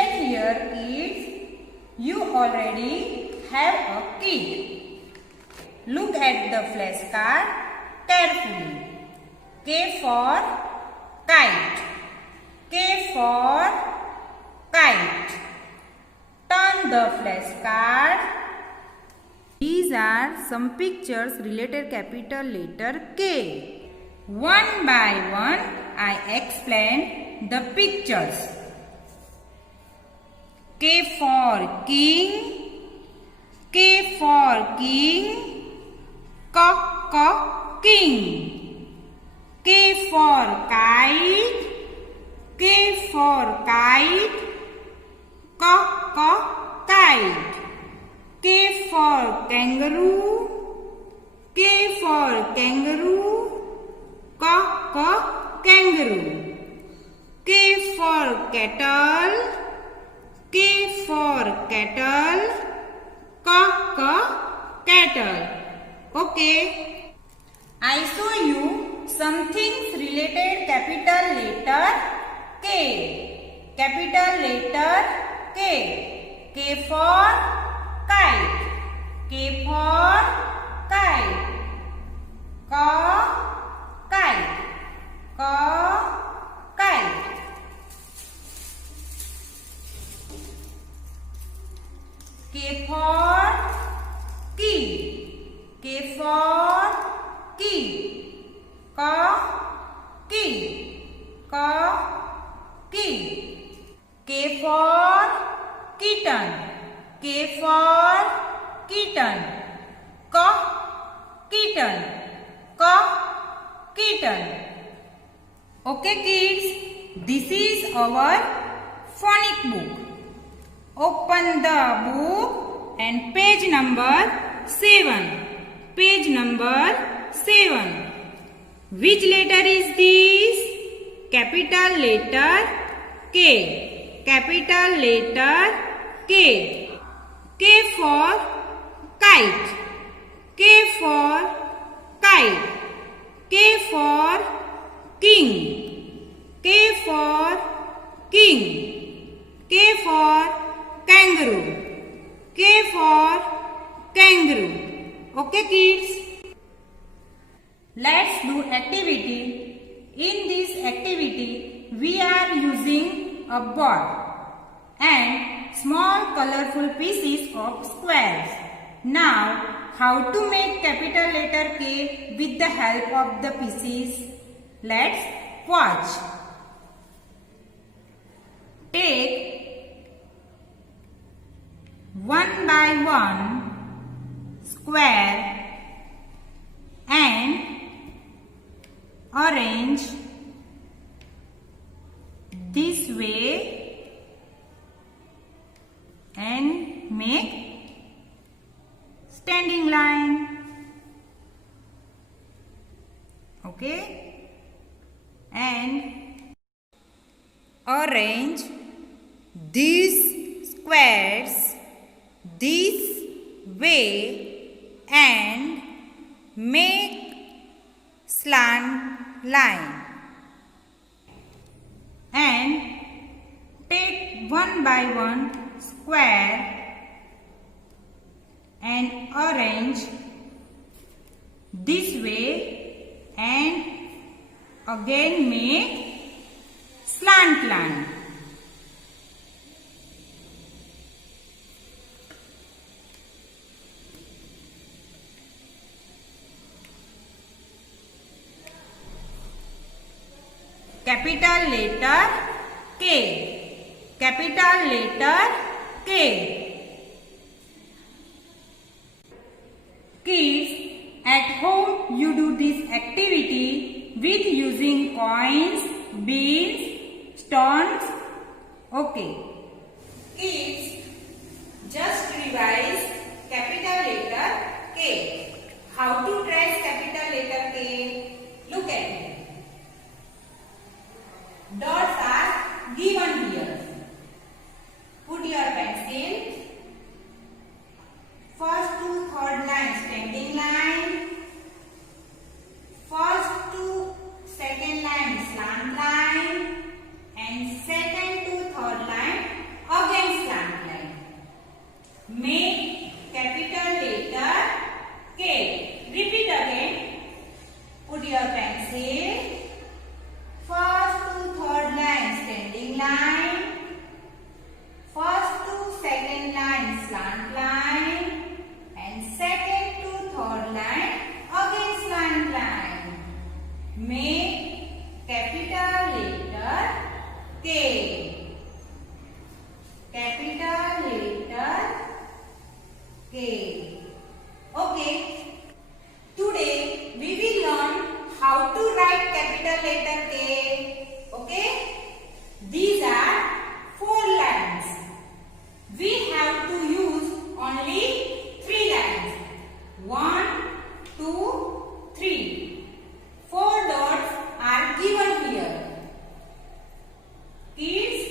at here, kids. You already have a kit. Look at the flashcard carefully. K for kite. K for kite. Turn the flashcard. These are some pictures related capital letter K. One by one, I explain the pictures. K for king. K for king. King. K for kite. K for kite. Kite. K for kangaroo. K for kangaroo. Kangaroo. K for kettle. K for kettle. Kettle. Okay. I show you some things related capital letter K. Capital letter K. K for kite. K for kite. Kite. Kite. K for key. K for key. Key. K for kitten. K for kitten. Kitten. Okay kids, this is our phonic book. Open the book and page number 7. Page number 7. Which letter is this? Capital letter K. Capital letter K. K for kite. K for kite. K for king. K for king. K for kangaroo. K for kangaroo. Okay kids? Let's do activity. In this activity, we are using a board and small colorful pieces of squares. Now, how to make capital letter K with the help of the pieces? Let's watch. Take one by one square and arrange this way and make standing line. Okay, and arrange these squares this way and make slant line. And take one by one square and arrange this way and again make slant line. Capital letter K. Capital letter K. Kids, at home you do this activity with using coins, beads, stones. Okay. Kids, just revise capital letter K. How to trace capital letter K? Look at it. Dots are given here. Put your pencil. First to third line standing line. First to second line slant line. And second to third line slant line, and second to third line again slant line. Make capital letter K. Capital letter K. Okay. Today we will learn how to write capital letter K. Okay. These are 4 lines. We have to use only 3 lines. 1, 2, 3. 4 dots are given here. Kids,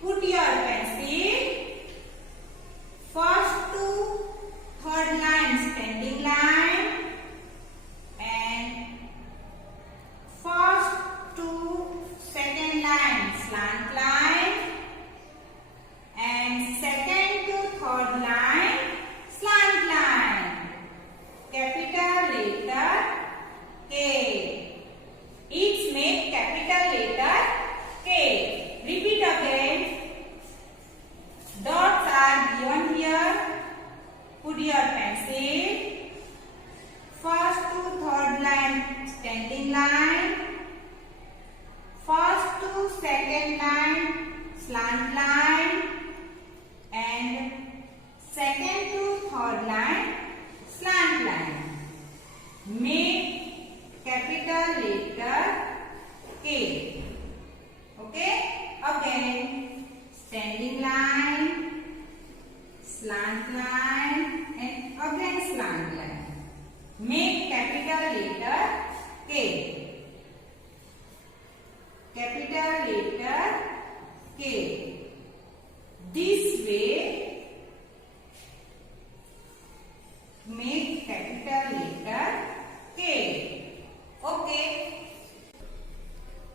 put your pencil. First to third line standing line, and first to second line slant line, and second to third line slant line. Capital letter K. Each make capital letter K. Repeat again. Dots are given here. Put your pencil. First to third line standing line. First to second line slant line, and second to third line slant line. Make capital letter K. Okay? Again, standing line, slant line, and again slant line. Make capital letter K. Capital letter K. This way, make capital letter K. Okay.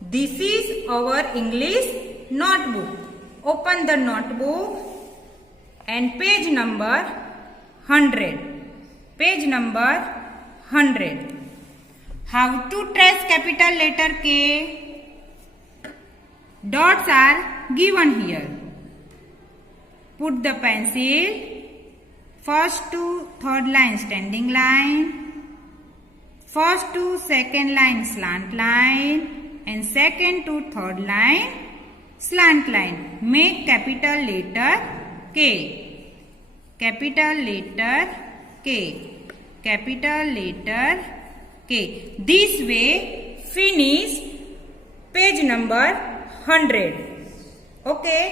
This is our English notebook. Open the notebook and page number 100. Page number 100. How to trace capital letter K? Dots are given here. Put the pencil. First to third line standing line. First to second line slant line, and second to third line slant line. Make capital letter K. Capital letter K. Capital letter K. This way finish page number 100. Okay.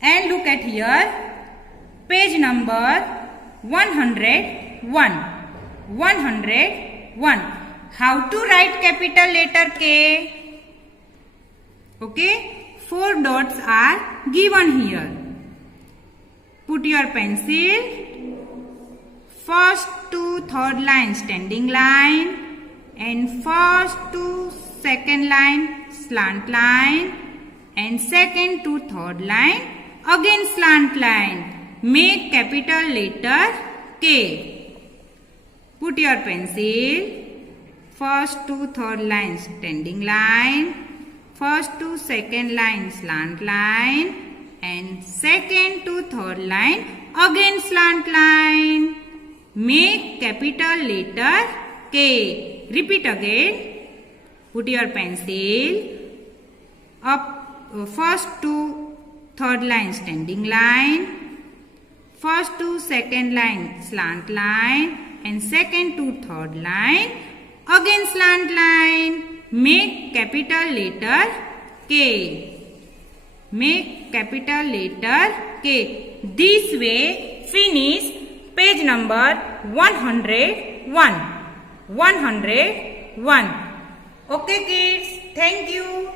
And look at here. Page number 101. 101. How to write capital letter K? Okay. 4 dots are given here. Put your pencil. First to third line standing line, and first to second line slant line, and second to third line again slant line. Make capital letter K. Put your pencil. First to third line standing line, first to second line slant line, and second to third line again slant line. Make capital letter K. Repeat again. Put your pencil up first to third line standing line, first to second line slant line, and second to third line again slant line. Make capital letter K. Make capital letter K. This way finish page number 101. 101. Okay kids, thank you.